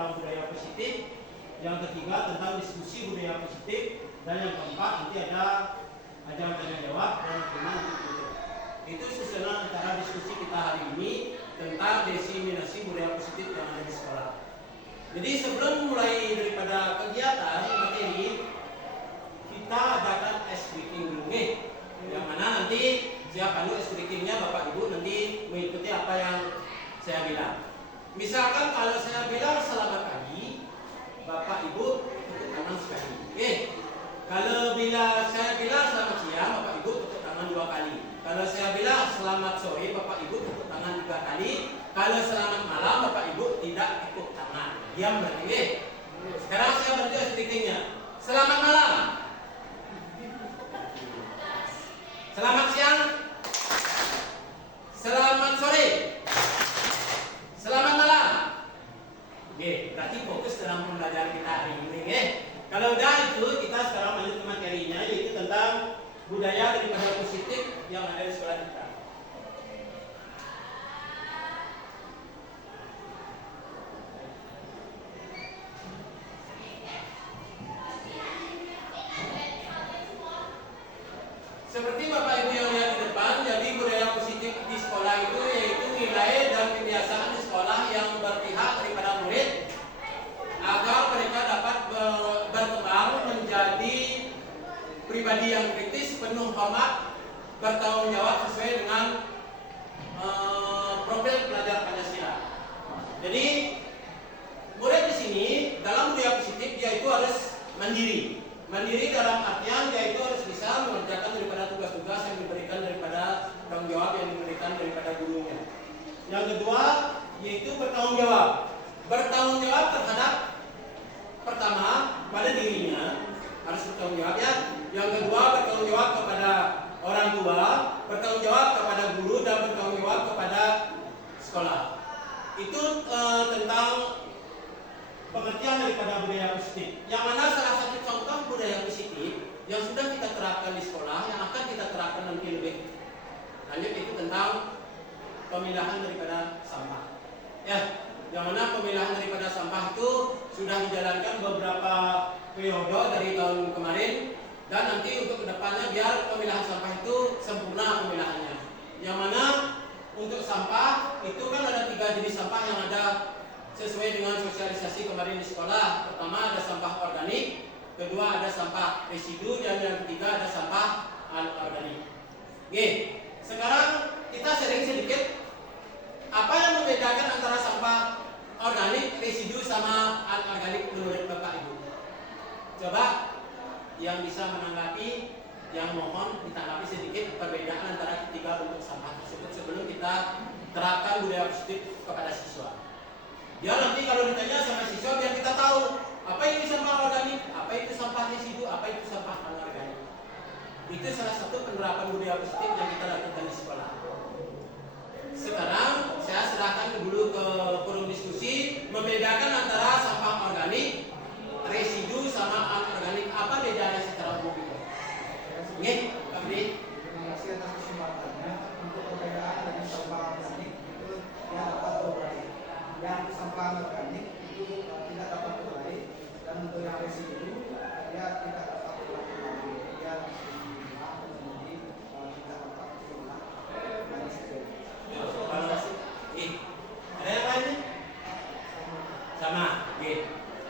tentang budaya positif, yang ketiga tentang diskusi budaya positif, dan yang keempat nanti ada ajang tanya jawab dan kelima untuk tutup. Itu susunan antara diskusi kita hari ini tentang diseminasi budaya positif yang ada di sekolah. Jadi sebelum mulai daripada kegiatan materi, kita adakan ice breaking dulu nih, yang mana nanti saya pandu ice breakingnya Bapak Ibu nanti mengikuti apa yang saya bilang. Misalkan kalau saya bilang selamat pagi, Bapak Ibu tepuk tangan sekali. Oke. Kalau bila saya bilang selamat siang, Bapak Ibu tepuk tangan 2 kali. Kalau saya bilang selamat sore, Bapak Ibu tepuk tangan 3 kali. Kalau selamat malam, Bapak Ibu tidak tepuk tangan. Diam berarti. Sekarang saya bantu speakingnya. Selamat malam. Selamat siang. Selamat sore. Selamat malam. Oke, berarti fokus dalam pembelajaran kita hari ini. Kalau udah itu kita sekarang lanjut ke materinya, yaitu tentang budaya daripada positif yang ada di sekolah kita. Seperti Bapak Ibu yang lihat di depan, jadi budaya positif di sekolah itu yaitu nilai dan kebiasaan di sekolah yang berpihak daripada murid agar mereka dapat berkembang menjadi pribadi yang kritis, penuh hormat, bertanggung jawab sesuai dengan profil pelajar Pancasila. Jadi murid di sini dalam budaya positif dia itu harus mandiri. Mandiri dalam artian dia itu harus bisa mengerjakan daripada tugas-tugas yang diberikan daripada tanggung jawab yang diberikan daripada gurunya. Yang kedua yaitu bertanggung jawab. Bertanggung jawab terhadap pertama pada dirinya harus bertanggung jawab ya. Yang kedua bertanggung jawab kepada orang tua, bertanggung jawab kepada guru dan bertanggung jawab kepada sekolah. Itu tentang pengertian daripada budaya positif. Yang mana salah satu contoh budaya positif yang sudah kita terapkan di sekolah, yang akan kita terapkan nanti lebih lanjut itu tentang pemilahan daripada sampah. Ya, yang mana pemilahan daripada sampah itu sudah dijalankan beberapa periode dari tahun kemarin, dan nanti untuk kedepannya biar pemilahan sampah itu sempurna pemilahannya. Yang mana untuk sampah itu kan ada 3 jenis sampah yang ada sesuai dengan sosialisasi kemarin di sekolah. Pertama ada sampah organik, kedua ada sampah residu, dan yang ketiga ada sampah anorganik. Oke, sekarang kita sharing sedikit apa yang membedakan antara sampah organik, residu sama anorganik menurut Bapak Ibu. Coba yang bisa menanggapi, yang mohon ditanggapi sedikit perbedaan antara ketiga bentuk sampah tersebut sebelum kita terapkan budaya positif kepada siswa. Ya nanti kalau ditanya sama siswa biar kita tahu apa itu sampah organik, apa itu sampah residu, apa itu sampah anorganik. Itu salah satu penerapan budaya positif yang kita lakukan di sekolah. Sekarang saya serahkan dulu ke forum diskusi membedakan antara sampah organik, residu sama anorganik. Apa bedanya secara umum itu? Oke, Pak Budi. Terima kasih atas kesempatannya. Untuk perbedaan dari sampah organik itu yang dapat berbalik. Yang sampah organik itu tidak dapat berbalik, dan untuk yang residu dia tidak dapat berbalik. Dia langsung dibuang menjadi tidak dapat diolah kembali saja. Ada yang lain? Sama.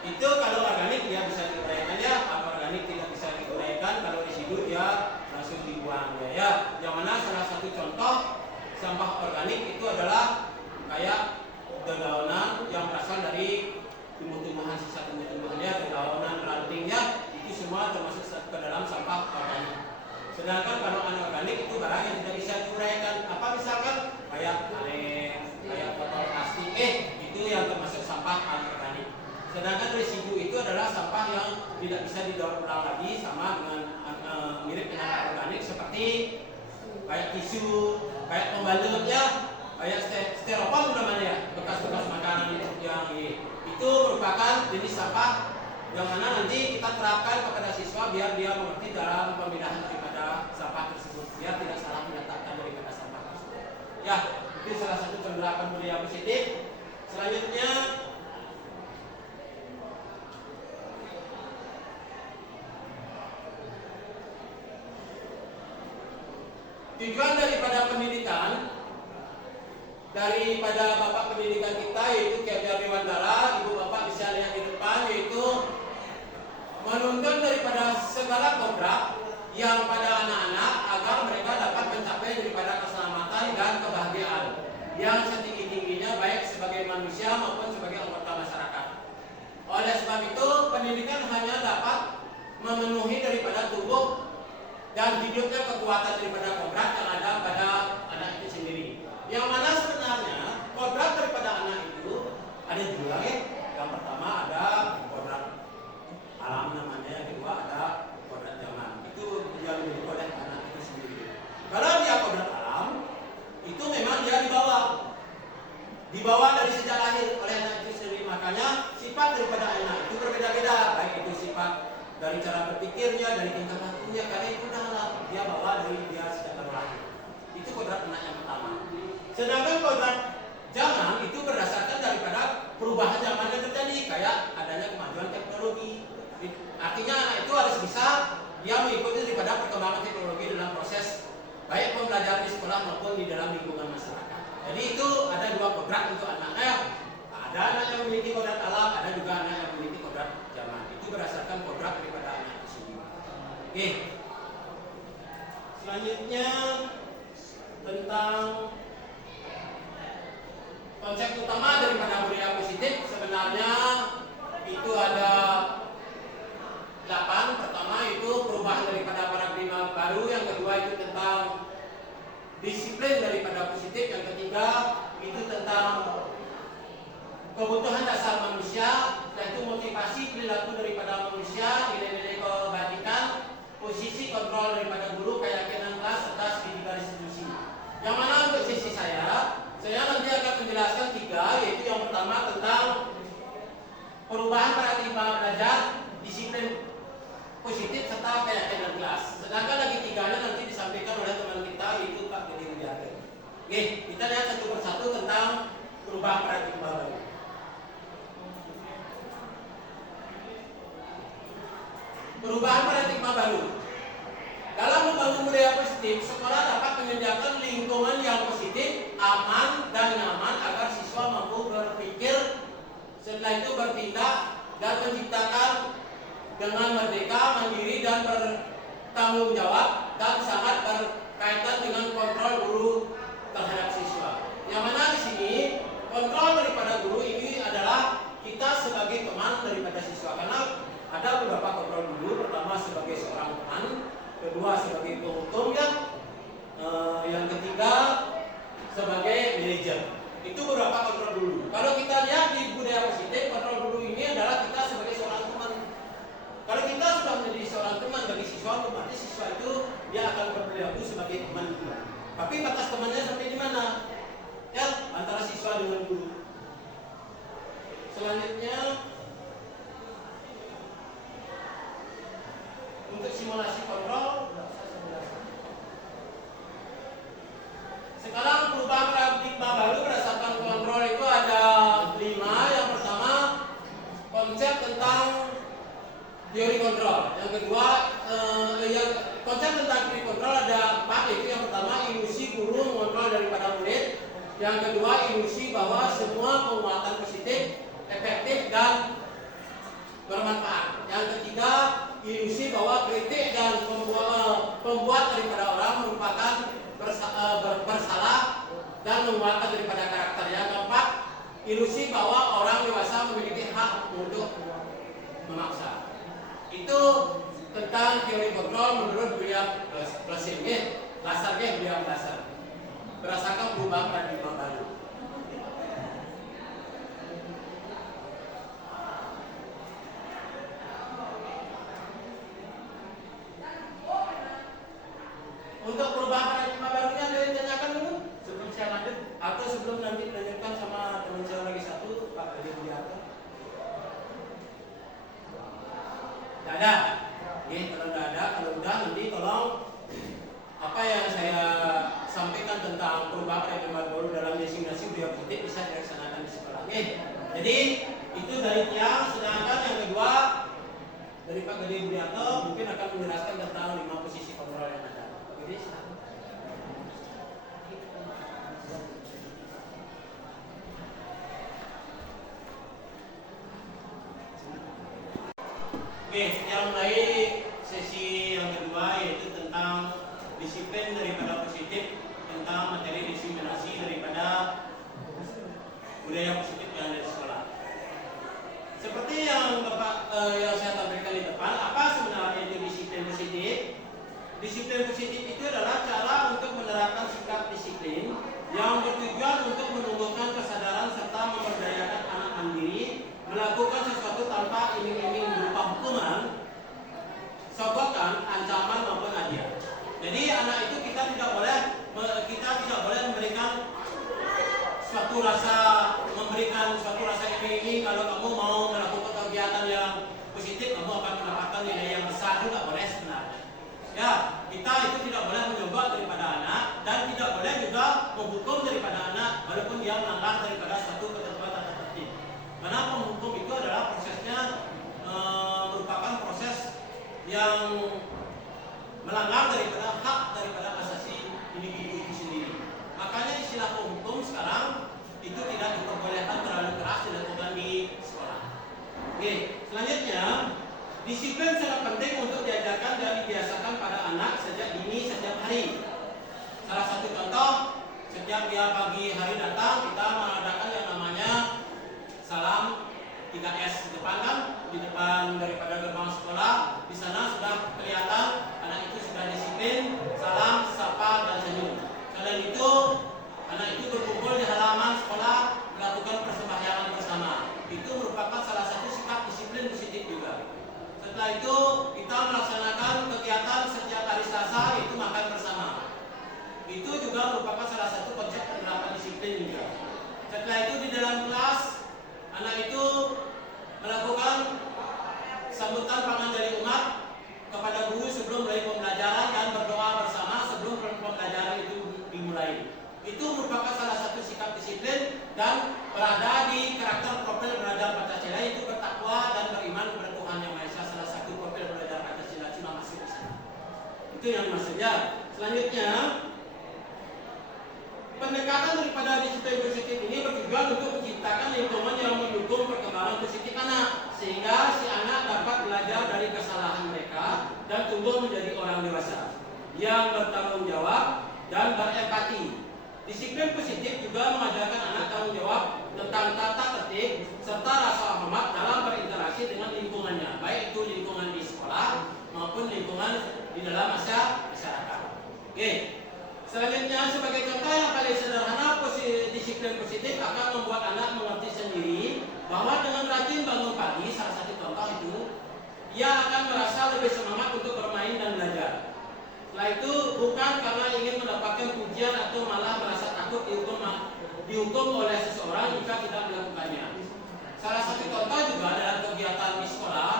Itu kalau organik dia bisa diuraikan ya, anorganik tidak bisa diuraikan. Kalau residu dia langsung dibuang ya. Yang mana salah satu contoh sampah organik itu adalah kayak dedaunan yang berasal dari tumbuh-tumbuhan, sisa tumbuh-tumbuhannya, dedaunan, rantingnya, itu semua termasuk ke dalam sampah organik. Sedangkan kalau anorganik itu barang yang tidak bisa diuraikan. Apa misalkan kayak kaleng, kayak botol plastik, itu yang termasuk sampah anorganik. Sedangkan residu itu adalah sampah yang tidak bisa didaur ulang lagi, sama dengan mirip dengan organik, seperti kayak tisu, kayak pembalut ya, kayak styrofoam namanya ya, bekas-bekas makanan yang itu merupakan jenis sampah yang mana nanti kita terapkan kepada siswa biar dia mengerti dalam pemilahan daripada sampah tersebut, biar tidak salah menetapkan daripada sampah tersebut. Ya, itu salah satu penerapan budaya positif. Selanjutnya daripada Bapak Pendidikan kita, yaitu Kiai Jarniwantara, Ibu Bapak bisa lihat di depan, yaitu menuntut daripada segala kodrat yang pada anak-anak agar mereka dapat mencapai daripada keselamatan dan kebahagiaan yang setinggi-tingginya baik sebagai manusia maupun sebagai anggota masyarakat. Oleh sebab itu, pendidikan hanya dapat memenuhi daripada tubuh dan hidupnya kekuatan daripada kodrat yang ada pada anak itu sendiri. Yang mana sebenarnya kodrat daripada anak itu ada dua ya. Yang pertama ada kodrat alam namanya, yang kedua ada kodrat zaman. Itu yang dimiliki oleh anak itu sendiri. Kalau dia kodrat alam, itu memang dia dibawa dari sejak lahir oleh anak itu sendiri. Makanya sifat daripada anak itu berbeda-beda, baik itu sifat dari cara berpikirnya, dari tingkah lakunya, karena itu adalah dia bawa dari dia sejak lahir. Itu kodrat anak yang pertama. Sedangkan kodrat zaman itu berdasarkan daripada perubahan zaman yang terjadi, kayak adanya kemajuan teknologi. Artinya anak itu harus bisa dia mengikuti daripada perkembangan teknologi dalam proses baik pembelajaran di sekolah maupun di dalam lingkungan masyarakat. Jadi itu ada dua kodrat untuk anaknya. Ada anak yang memiliki kodrat alam, ada juga anak yang memiliki kodrat zaman. Itu berdasarkan kodrat daripada anak itu sendiri. Oke. Selanjutnya tentang konsep utama daripada budaya positif, sebenarnya itu ada 8. Pertama itu perubahan daripada paradigma baru, yang kedua itu tentang disiplin daripada positif, yang ketiga itu tentang kebutuhan dasar manusia, yaitu motivasi perilaku daripada manusia, nilai-nilai kebajikan, posisi kontrol daripada guru, keyakinan kelas serta segitiga institusi. Yang mana untuk sisi saya nanti akan menjelaskan 3, yaitu yang pertama tentang perubahan paradigma belajar, disiplin positif serta keyakinan kelas. Sedangkan lagi 3-nya nanti disampaikan oleh teman kita, yaitu Pak Gede Widianto. Oke, kita lihat satu persatu tentang perubahan paradigma baru. Perubahan paradigma baru. Dalam membangun budaya positif, sekolah dapat menyediakan lingkungan yang positif, aman, dan nyaman agar siswa mampu berpikir, setelah itu bertindak, dan menciptakan dengan merdeka, mandiri, dan bertanggung jawab, dan sangat berkaitan dengan kontrol guru terhadap siswa. Yang mana di sini kontrol daripada guru ini adalah kita sebagai teman daripada siswa, karena ada beberapa kontrol guru. Pertama sebagai seorang teman, kedua sebagai penghukum, yang ketiga sebagai manajer. Itu beberapa kontrol dulu. Kalau kita lihat di budaya positif, kontrol dulu ini adalah kita sebagai seorang teman. Kalau kita sudah menjadi seorang teman bagi siswa, berarti siswa itu dia akan berperilaku sebagai teman juga. Tapi batas temannya sampai di mana? Ya, antara siswa dengan guru. Selanjutnya untuk simulasi kontrol, sekarang perubahan paradigma baru berdasarkan kontrol itu ada 5. Yang pertama konsep tentang teori kontrol. Yang kedua konsep tentang teori kontrol ada 4, yaitu yang pertama ilusi guru mengontrol daripada murid. Yang kedua ilusi bahwa semua penguatan positif, efektif dan bermanfaat. Yang ketiga ilusi bahwa kritik dan pembuat daripada orang merupakan bersalah dan menguatkan daripada karakter. Yang keempat ilusi bahwa orang dewasa memiliki hak untuk memaksa. Itu tentang teori kontrol menurut William Blasius, William Blasius, berdasarkan perubahan paradigma baru. Untuk perubahan paradigma barunya ada yang tanyakan dulu sebelum saya lanjut, atau sebelum nanti dilanjutkan sama teman saya lagi satu, Pak Gede Widianto. Tidak ada. Kalau tidak ada, kalau udah nanti tolong apa yang saya sampaikan tentang perubahan paradigma baru dalam destinasi budaya positif bisa dilaksanakan di sekolah. Jadi itu dari Tiang. Sedangkan yang kedua dari Pak Gede Widianto mungkin akan menjelaskan tentang 5 posisi kontrol yang ada. Pak Gede, silakan. Oke, yang mulai sesi yang kedua yaitu tentang disiplin daripada positif, tentang materi diseminasi daripada budaya positif yang ada di sekolah. Seperti yang yang saya tampilkan di depan, apa sebenarnya itu disiplin positif? Disiplin positif itu adalah cara untuk menerapkan sikap disiplin yang bertujuan untuk menumbuhkan kesadaran serta memberdayakan anak mandiri melakukan sesuatu tanpa iming-iming berupa hukuman, sogokan, ancaman maupun hadiah. Jadi anak itu kita tidak boleh memberikan suatu rasa iming-iming. Kalau kamu mau melakukan kegiatan yang positif, kamu akan mendapatkan nilai yang besar, juga boleh sebenarnya. Ya, kita itu tidak boleh menyogok daripada anak dan tidak boleh juga menghukum daripada anak walaupun dia melanggar daripada suatu ketentuan tata tertib. Karena penghukum itu adalah prosesnya merupakan proses yang melanggar daripada hak daripada asasi individu itu sendiri. Makanya istilah penghukum sekarang itu tidak diperbolehkan terlalu keras dilakukan di sekolah. Oke, selanjutnya disiplin sangat penting untuk diajarkan dan dibiasakan pada anak sejak dini setiap hari. Salah satu contoh, setiap dia pagi hari datang kita mengadakan yang namanya salam 3S di depan kan, di depan daripada gerbang sekolah. Di sana sudah kelihatan anak itu sudah disiplin, salam, sapa, dan senyum. Selain itu, anak itu berkumpul di halaman sekolah melakukan persembahyangan bersama. Itu merupakan salah satu sikap disiplin positif juga. Setelah itu kita melaksanakan kegiatan setiap hari Selasa, yaitu makan bersama. Itu juga merupakan salah satu konsep penerapan disiplin juga. Setelah itu di dalam kelas anak itu melakukan sambutan pangan dari umat kepada guru sebelum mulai pembelajaran dan berdoa bersama sebelum pembelajaran itu dimulai. Itu merupakan salah satu sikap disiplin dan berada di karakter profil belajar Pancasila, itu bertakwa dan beriman kepada Tuhan Yang Maha Esa. Salah satu profil belajar Pancasila cuma masuk di sana. Itu yang maksudnya. Selanjutnya, pendekatan daripada disiplin positif ini bertujuan untuk menciptakan lingkungan yang mendukung perkembangan positif anak, sehingga si anak dapat belajar dari kesalahan mereka dan tumbuh menjadi orang dewasa yang bertanggung jawab dan berempati. Disiplin positif juga mengajarkan anak tanggung jawab tentang tata tertib serta rasa hormat dalam berinteraksi dengan lingkungannya, baik itu lingkungan di sekolah maupun lingkungan di dalam masyarakat. Oke. Selanjutnya, sebagai contoh yang paling sederhana, disiplin positif akan membuat anak mengerti sendiri bahwa dengan rajin bangun pagi, salah satu contoh itu, ia akan merasa lebih semangat untuk bermain dan belajar. Setelah itu, bukan karena ingin mendapatkan pujian atau malah merasa takut dihukum oleh seseorang jika tidak melakukannya. Salah satu contoh juga dalam kegiatan di sekolah,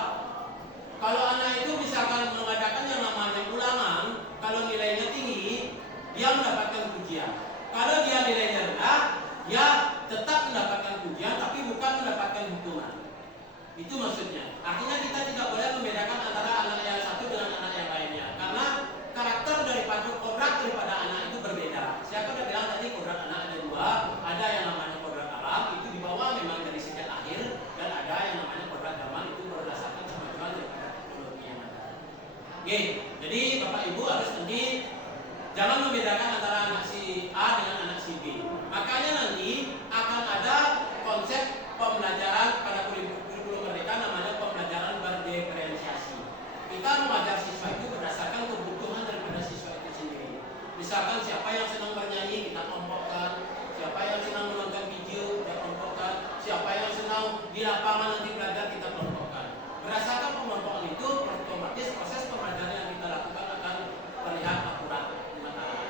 kalau anak itu misalkan mengadakan yang namanya ulangan, kalau nilainya tinggi, dia mendapatkan pujian. Kalau dia nilainya rendah, dia tetap mendapatkan pujian, tapi bukan mendapatkan hukuman. Itu maksudnya. Artinya kita tidak boleh membedakan antara anak yang satu dengan anak yang lainnya, karena karakter daripada kodrat daripada anak itu berbeda. Saya sudah bilang tadi kodrat anak ada dua, ada yang namanya kodrat alam, itu dibawa memang dari sejak lahir, dan ada yang namanya kodrat zaman, itu berdasarkan kemajuan daripada teknologi yang ada. Oke, jadi Bapak Ibu harus nanti jangan membedakan antara anak si A dengan anak si B. Makanya nanti akan ada konsep pembelajaran pada kurikulum merdeka namanya pembelajaran berdiferensiasi. Kita mengajar siswa itu berdasarkan kebutuhan daripada siswa itu sendiri. Misalkan siapa yang senang bernyanyi, kita kelompokkan. Siapa yang senang menonton video, kita kelompokkan. Siapa yang senang di lapangan nanti belajar, kita kelompokkan. Berdasarkan pengelompokan itu, otomatis proses pembelajaran yang kita lakukan akan terlihat akurat.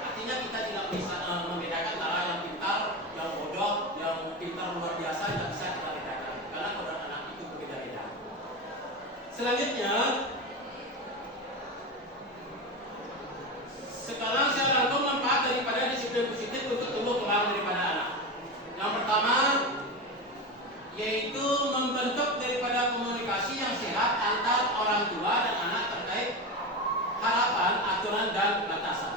Artinya kita tidak bisa membedakan antara yang pintar, yang bodoh, yang pintar luar biasa, tidak bisa kita bedakan karena kodrat anak itu berbeda-beda. Selanjutnya, sekarang saya rangkum manfaat daripada disiplin positif untuk tumbuh kembang daripada anak. Yang pertama, yaitu membentuk daripada komunikasi yang sehat antar orang tua dan anak terkait harapan, aturan, dan batasan.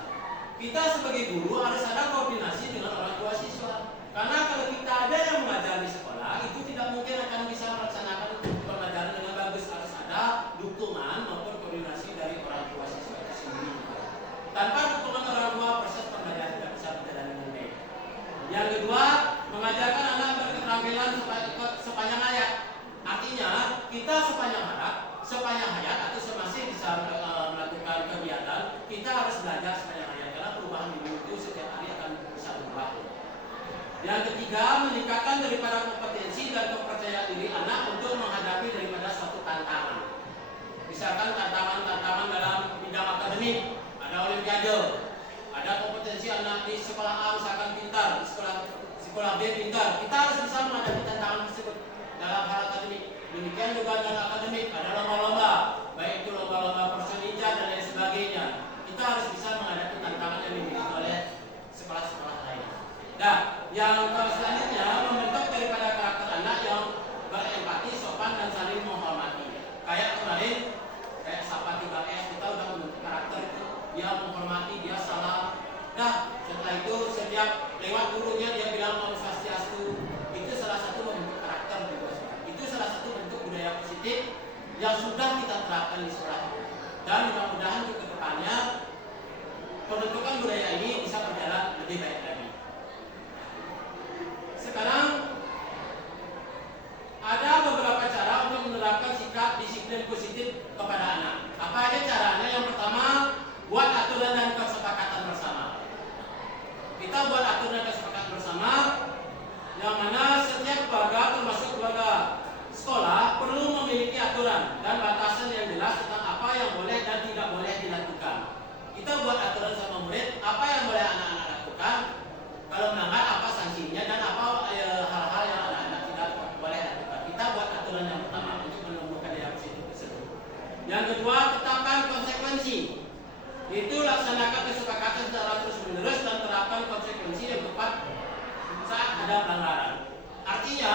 Kita sebagai guru harus ada koordinasi dengan orang tua siswa. Karena kalau kita ada yang mengajar di sekolah, itu tidak mungkin akan bisa melaksanakan pembelajaran dengan bagus. Harus ada dukung panggilan sepanjang hayat. Artinya kita sepanjang hayat atau semasih bisa melakukan kegiatan, kita harus belajar sepanjang hayat karena perubahan hidup itu setiap hari akan bisa berubah. Yang ketiga, meningkatkan daripada kompetensi dan kepercayaan diri anak untuk menghadapi daripada suatu tantangan. Misalkan tantangan dalam bidang akademik, ada olimpiade, ada kompetensi anak di sekolah A misalkan pintar, di sekolah B pintar. Kita harus bisa menghadapi tantangan tersebut dalam hal akademik. Demikian juga dalam akademik, ada lomba-lomba, baik itu lomba-lomba persenija dan lain sebagainya. Kita harus bisa menghadapi tantangan yang dimiliki oleh sekolah-sekolah lain. Nah, yang selanjutnya membentuk daripada karakter anak yang berempati, sopan dan saling menghormati. Kayak kemarin, kayak Sapa 3S kita udah membentuk karakter itu, dia menghormati, dia salam. Nah, setelah itu setiap lewat gurunya dia bilang Om Swastiastu. Itu salah satu membentuk karakter juga. Itu salah satu bentuk budaya positif yang sudah kita terapkan di sekolah. Dan mudah-mudahan ke depannya pembentukan budaya ini bisa berjalan lebih baik lagi. Sekarang ada beberapa cara untuk menerapkan sikap disiplin positif kepada anak. Apa aja caranya? Yang pertama, buat aturan dan kesepakatan bersama. Kita buat aturan dan kesepakatan bersama, yang mana setiap keluarga termasuk keluarga sekolah perlu memiliki aturan dan batasan yang jelas tentang apa yang boleh dan tidak boleh dilakukan. Kita buat aturan sama murid, apa yang boleh anak-anak lakukan, kalau melanggar apa sanksinya dan apa hal-hal yang anak-anak tidak boleh lakukan. Kita buat aturan yang pertama untuk menemukan yang positif tersebut. Yang kedua, tetapkan konsekuensi. Itu laksanakan kesepakatan secara terus-menerus dan terapkan konsekuensi yang tepat saat ada pelanggaran. Artinya,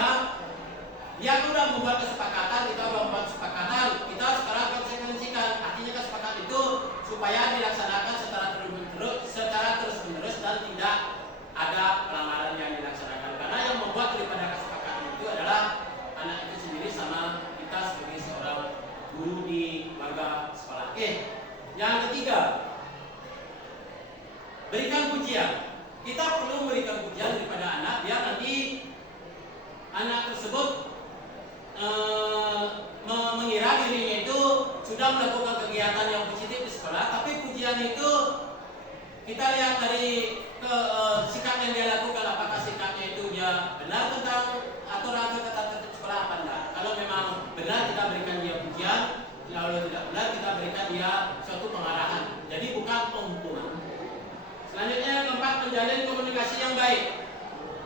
yang sudah membuat kesepakatan, kita sudah membuat kesepakatan, kita sekarang konsekuensikan. Artinya kesepakatan itu supaya dilaksanakan secara terus-menerus dan tidak ada pelanggaran yang dilaksanakan. Karena yang membuat daripada kesepakatan itu adalah anak itu sendiri sama kita sebagai seorang guru di warga sekolah. Yang ketiga, berikan pujian. Kita perlu memberikan pujian daripada anak biar nanti anak tersebut mengira dirinya itu sudah melakukan kegiatan yang positif di sekolah, tapi pujian itu kita lihat dari sikap yang dia lakukan, apakah sikapnya itu dia benar tentang aturan ketat sekolah apa enggak. Kalau memang benar, kita berikan dia pujian. Kalau tidak benar, kita berikan dia suatu pengarahan. Jadi bukan penghukuman. Selanjutnya yang keempat, menjalin komunikasi yang baik.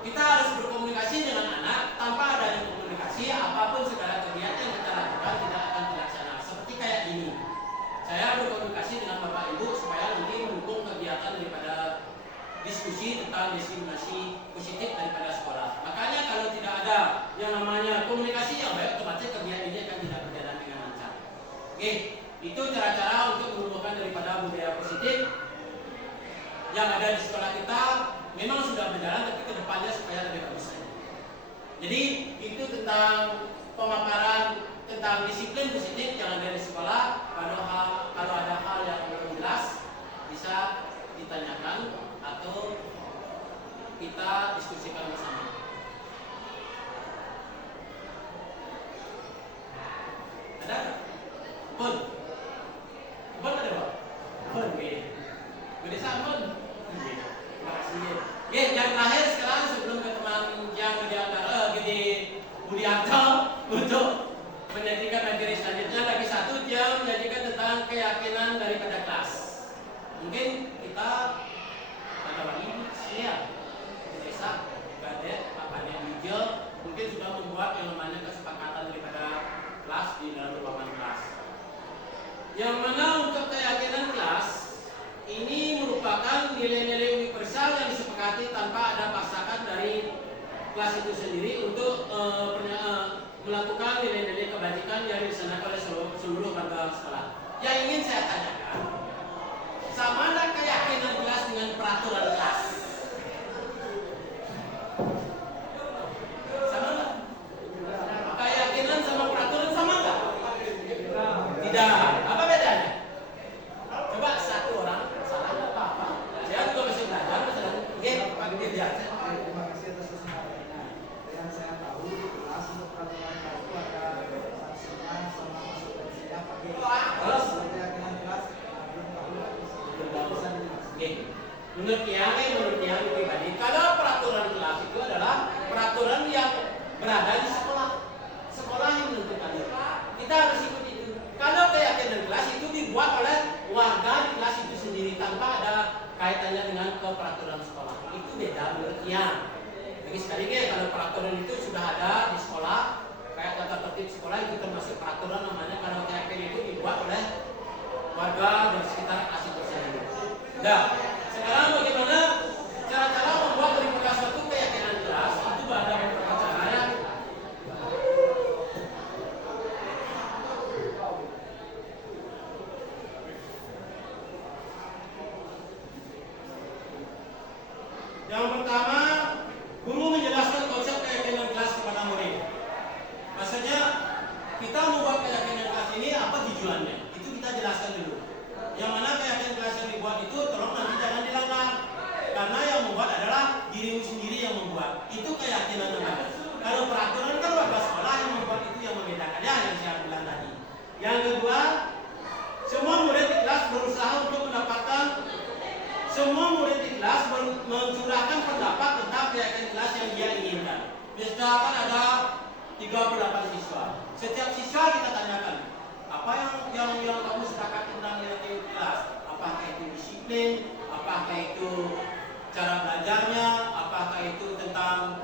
Kita harus berkomunikasi dengan anak. Tanpa adanya komunikasi, apapun segala kegiatan yang kita lakukan tidak akan terlaksana. Seperti kayak ini, saya berkomunikasi dengan Bapak Ibu supaya nanti mendukung kegiatan daripada diskusi tentang diskriminasi positif daripada sekolah. Makanya kalau tidak ada yang namanya komunikasi yang baik, otomatis kegiatan ini akan tidak berjalan dengan lancar. Oke, itu cara-cara untuk menumbuhkan daripada budaya positif yang ada di sekolah kita. Memang sudah berjalan, tapi kedepannya supaya lebih bagus lagi. Jadi itu tentang pemaparan tentang disiplin positif yang ada di sekolah. Kalau ada hal yang belum jelas, bisa ditanyakan atau kita diskusikan bersama. Ada? Pun ada Pak? Pun, Gede Sampun. Terima kasih. Yang terakhir sekarang sebelum ke teman yang Gede Budianto untuk menyajikan materi selanjutnya, lagi 1 jam menyajikan tentang keyakinan daripada kelas. Mungkin kita ada lagi ya, desa, Gadet, Pak Hijau mungkin sudah membuat yang namanya kesepakatan daripada kelas di dalam ruangan kelas. Yang mana untuk keyakinan kelas ini merupakan nilai-nilai universal yang disepakati tanpa ada paksaan dari kelas itu sendiri untuk melakukan nilai-nilai kebajikan yang dilaksanakan oleh seluruh warga sekolah. Yang ingin saya tanyakan, sama ada keyakinan kelas dengan peraturan kelas? Sama nggak? Keyakinan sama peraturan sama nggak? Tidak. Apa bedanya? Coba satu orang salah nggak apa-apa. Saya juga masih belajar, terima kasih atas kesempatannya. Yang saya tahu sudah ada di sekolah, kayak tata tertib sekolah itu termasuk peraturan namanya kalau keyakinan itu dibuat oleh warga dan sekitar asli tersebut. Nah, sekarang bagaimana cara-cara membuat daripada suatu keyakinan kelas itu ada beberapa cara ya. Yang pertama, guru menjelaskan konsep keyakinan kelas kepada murid. Maksudnya kita membuat keyakinan kelas ini apa tujuannya? Itu kita jelaskan dulu. Yang mana keyakinan kelas yang dibuat itu tolong nanti jangan dilanggar. Karena yang membuat adalah dirimu sendiri yang membuat. Itu keyakinan namanya. Kalau peraturan kan warga sekolah yang membuat itu yang membedakannya yang saya bilang tadi. Yang kedua, semua murid di kelas berusaha untuk mendapatkan mencurahkan pendapat tentang keyakinan kelas yang dia inginkan. Misalkan ada 38 siswa. Setiap siswa kita tanyakan, apa yang kamu sepakat tentang keyakinan kelas? Apakah itu disiplin? Apakah itu cara belajarnya? Apakah itu tentang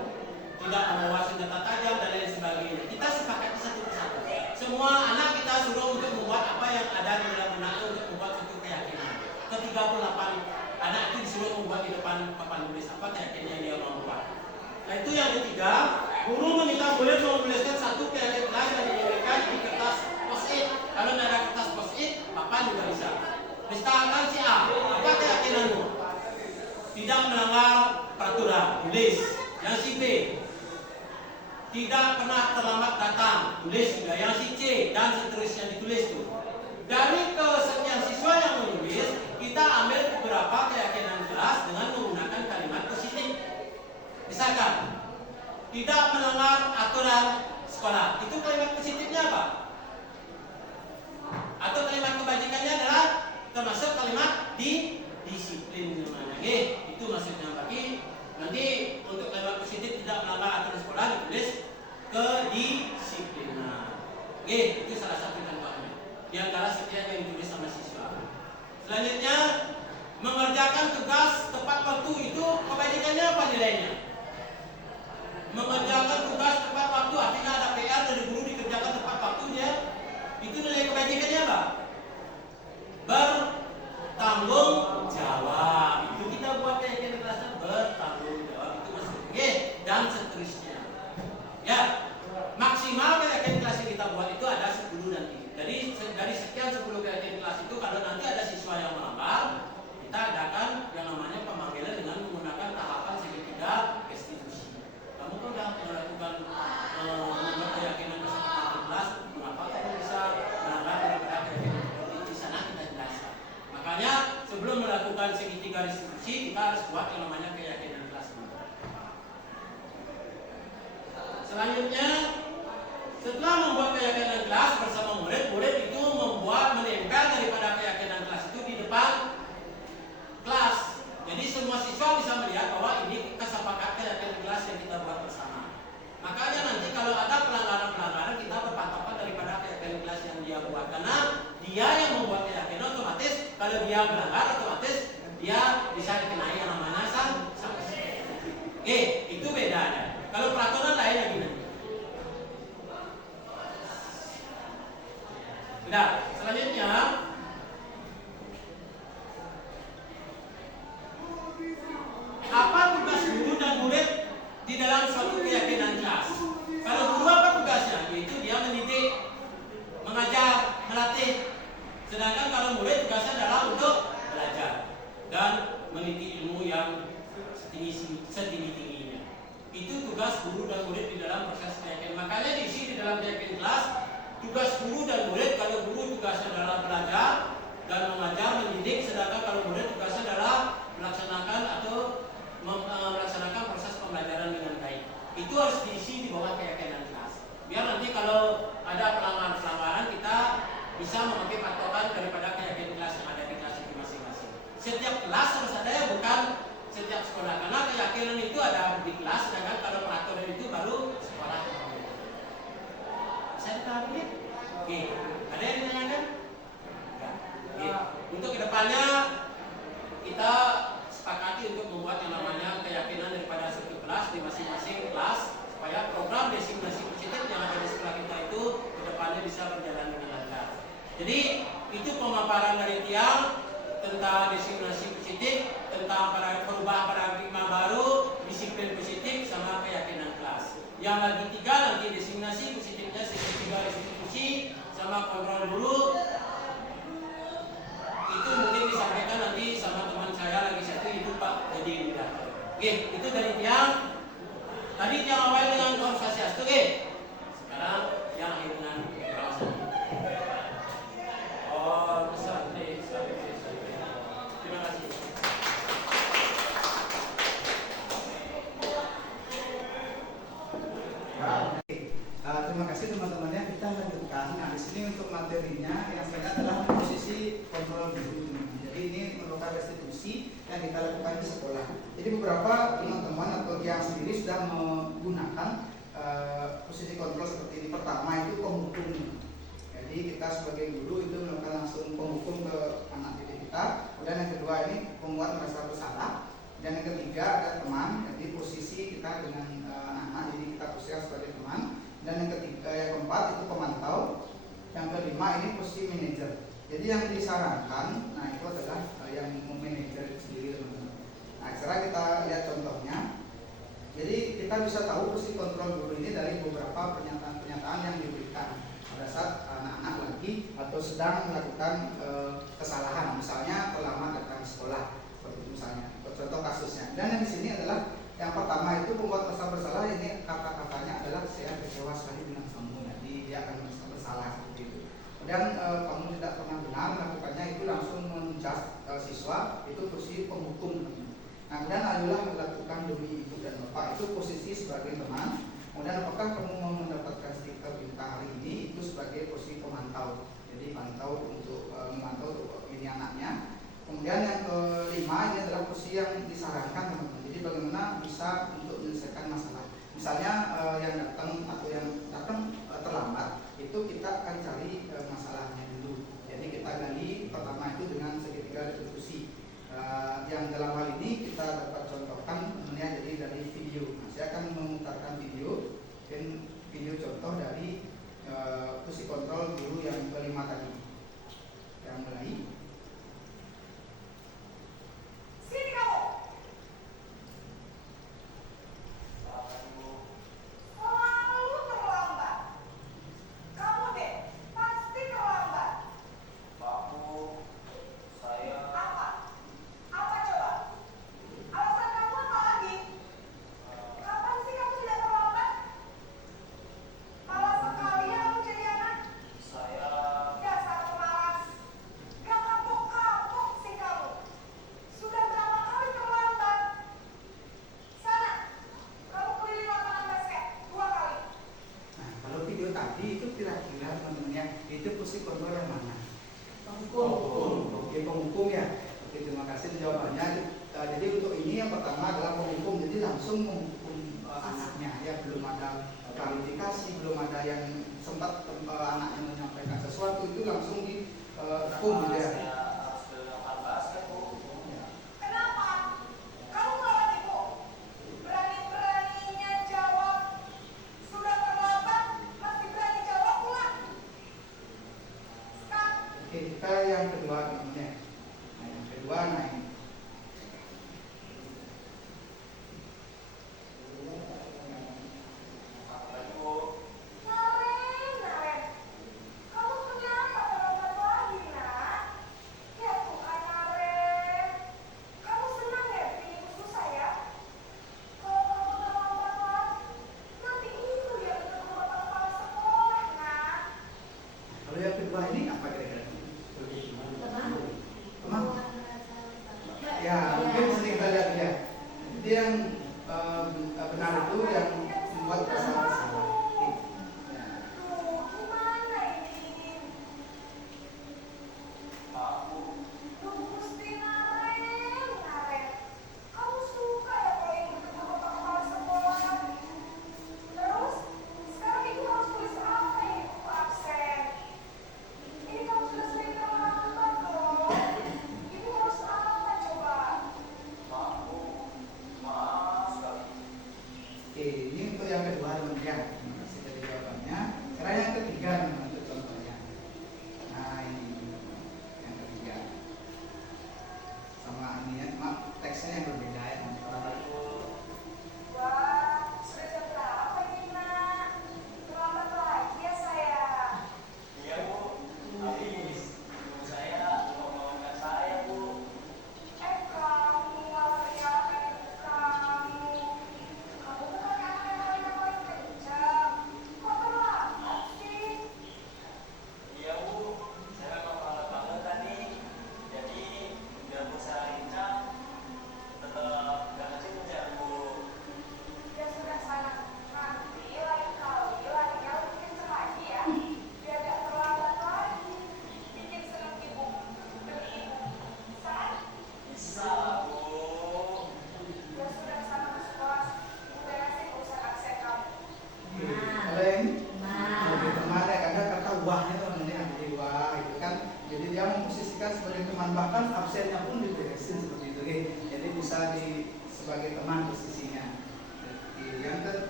tidak membawa senjata tajam dan lain sebagainya? Kita sepakati satu persatu. Semua anak kita suruh untuk membuat apa yang ada di dalam benaknya untuk membuat suatu keyakinan. Ke-38 anak itu disuruh membuat di depan papan tulis apa keyakinan yang dia mau buat. Nah itu yang ketiga, guru meminta murid menuliskan satu keyakinan kelas yang diinginkan di kertas post-it. Kalau tidak ada kertas post-it, papan juga bisa. Misalkan si A, apa keyakinanmu? Tidak melanggar peraturan, tulis. Yang si B, tidak pernah terlambat datang, tulis juga. Yang si C dan seterusnya ditulis tuh. Dari kesekian siswa yang menulis, kita ambil beberapa keyakinan kelas dengan menggunakan kalimat positif. Misalkan, tidak melanggar aturan sekolah. Itu kalimat positifnya apa? Atau kalimat kebajikannya adalah termasuk kalimat disiplin namanya. Itu maksudnya bagi nanti untuk kalimat positif tidak melanggar aturan sekolah ditulis kedisiplinan. Itu salah satu contohnya. Di antara setiap yang ditulis sama siswa. Selanjutnya, mengerjakan tugas tepat waktu itu kebajikannya apa nilainya? Mengerjakan tugas tepat waktu artinya ada PR dari guru dikerjakan tepat waktunya. Itu nilai kebajikannya apa? Bertanggung jawab. Itu kita buat keyakinan kelasnya bertanggung jawab. Itu maksudnya dan seterusnya. Ya, maksimal keyakinan kelas yang kita buat itu ada 10 nanti. Dari sekian 10 keyakinan kelas itu kalau nanti ada siswa yang melanggar, kita adakan yang namanya pemanggilan dengan menggunakan tahapan segitiga restitusi. Kamu kan sudah melakukan membuat keyakinan kelas, mengapa kamu bisa melanggar daripada keyakinan seperti di sana kita jelaskan. Makanya sebelum melakukan segitiga restitusi kita harus buat yang namanya keyakinan kelas. Selanjutnya, setelah membuat keyakinan kelas bersama murid itu menempel daripada keyakinan kelas itu di depan kelas. Jadi semua siswa bisa melihat bahwa ini kesepakatan keyakinan kelas yang kita buat bersama. Makanya nanti kalau ada pelanggaran-pelanggaran kita berpatokan daripada keyakinan kelas yang dia buat. Karena dia yang membuat keyakinan otomatis kalau dia melanggar otomatis dia bisa dikenai yang namanya sanksi. Itu bedanya. Kalau peraturan lain lagi nanti. Nah, selanjutnya apa tugas guru dan murid di dalam suatu keyakinan kelas? Kalau guru apa tugasnya? Yaitu dia mendidik, mengajar, melatih. Sedangkan kalau murid tugasnya adalah untuk belajar dan meniti ilmu yang setinggi-tingginya. Itu tugas guru dan murid di dalam proses keyakinan. Makanya diisi di dalam keyakinan kelas. Tugas guru dan murid, kalau guru tugasnya adalah belajar dan mengajar, mendidik, sedangkan kalau murid tugasnya adalah melaksanakan proses pembelajaran dengan baik. Itu harus diisi di bawah keyakinan kelas. Biar nanti kalau ada pelanggaran kita bisa memakai patokan daripada keyakinan kelas yang ada di kelas itu masing-masing. Setiap kelas harus ada ya, bukan setiap sekolah. Karena keyakinan itu ada di kelas, sedangkan kalau peraturan itu baru sekolah. Saya tahu ini. Ada yang ditanyakan? Untuk kedepannya kita sepakati untuk membuat yang namanya keyakinan daripada satu kelas di masing-masing kelas supaya program Jadi itu pemaparan dari tiang tentang designasi positif, tentang perubahan paradigma baru, disiplin positif, sama keyakinan kelas. Yang lagi tiga nanti designasi positifnya tiga restitusi sama kontrol dulu. Itu mungkin disampaikan nanti sama teman saya lagi satu itu Pak Jadi Widarto. Oke, itu dari tiang. Tadi tiang awal dengan Om Swastiastu, oke. Sekarang yang akhir dengan pengawasan. Oh, sampai. Terima kasih. Terima kasih teman-teman ya, kita lanjutkan. Nah di sini untuk materinya yang saya adalah posisi kontrol guru. Jadi ini merupakan restitusi yang kita lakukan di sekolah. Jadi beberapa teman-teman atau yang sendiri sudah menggunakan posisi kontrol seperti ini. Pertama itu penghukum. Jadi kita sebagai guru itu melakukan langsung penghukum ke anak didik kita. Kemudian yang kedua ini membuat merasa bersalah. Dan yang ketiga ada teman. Jadi posisi kita dengan anak-anak, jadi kita posisikan sebagai teman. Dan yang ketiga, yang keempat itu pemantau. Yang kelima ini posisi manajer. Jadi yang disarankan, nah itu adalah yang memanajer itu sendiri teman-teman. Nah sekarang kita lihat contohnya. Jadi kita bisa tahu posisi kontrol guru ini dari beberapa pernyataan-pernyataan yang diberikan pada saat anak-anak lagi atau sedang melakukan kesalahan, misalnya terlambat datang sekolah, seperti itu misalnya. Contoh kasusnya. Dan yang di sini adalah yang pertama itu pembuat merasa bersalah, ini kata-katanya adalah saya kecewa sekali dengan kamu. Jadi dia akan merasa bersalah seperti itu. Kemudian kamu tidak pernah benar melakukannya, itu langsung menjudge siswa, itu posisi penghukum. Nah kemudian ayolah melakukan demi ibu dan bapak, itu posisi sebagai teman. Kemudian apakah kamu mau mendapatkan stiker bintang hari ini, itu sebagai posisi pemantau. Jadi pantau untuk memantau untuk ini anaknya. Kemudian yang kelima ini adalah posisi yang disarankan teman-teman. Jadi bagaimana bisa untuk menyelesaikan masalah. Misalnya yang datang atau yang datang terlambat, itu kita akan cari masalahnya dulu. Jadi kita gali pertama itu dengan segitiga restitusi. Yang dalam hal ini kita dapat contohkan temennya jadi dari video. Nah, saya akan memutarkan video dan video contoh dari posisi kontrol guru yang kelima tadi. Yang mulai. Sini kamu. Selalu terlambat. Kamu deh, pasti terlambat. Aku, saya, Apa? Apa coba? Alasan kamu apa lagi? Kapan sih kamu tidak terlambat? Malas sekali ya kamu jadi anak. saya, Dasar pemalas. Gak kapok-kapok sih kamu. Sudah berapa kali terlambat? Sana, kamu keliling lapangan basket 2 kali. Nah, kalau video tadi itu kira-kira teman-teman ya, itu posisi kontrol yang mana? Penghukum. Oke, penghukum ya. Oke, terima kasih jawabannya. Jadi untuk ini yang pertama adalah penghukum. Jadi langsung menghukum anaknya ya, belum ada klarifikasi, belum ada yang sempat anaknya menyampaikan sesuatu, itu langsung dihukum gitu ya. saya harus ke lapangan basket, Bu. Ya. Kenapa? Kamu ngelawan ibu? Berani-beraninya jawab. Sudah terlambat, masih berani jawab pula. Sekarang, Oke, kita yang kedua ini. Nah, yang kedua naik. Bu, Naren. Kamu kenapa terlambat lagi, nak? Ya Tuhan, Naren. Kamu senang ya bikin ibu susah ya? Kalau kamu terlambat lagi, nanti ibu yang ketemu kepala sekolah, nak. Kalau yang kedua ini apa kira-kira? Oke, gimana? Tenang,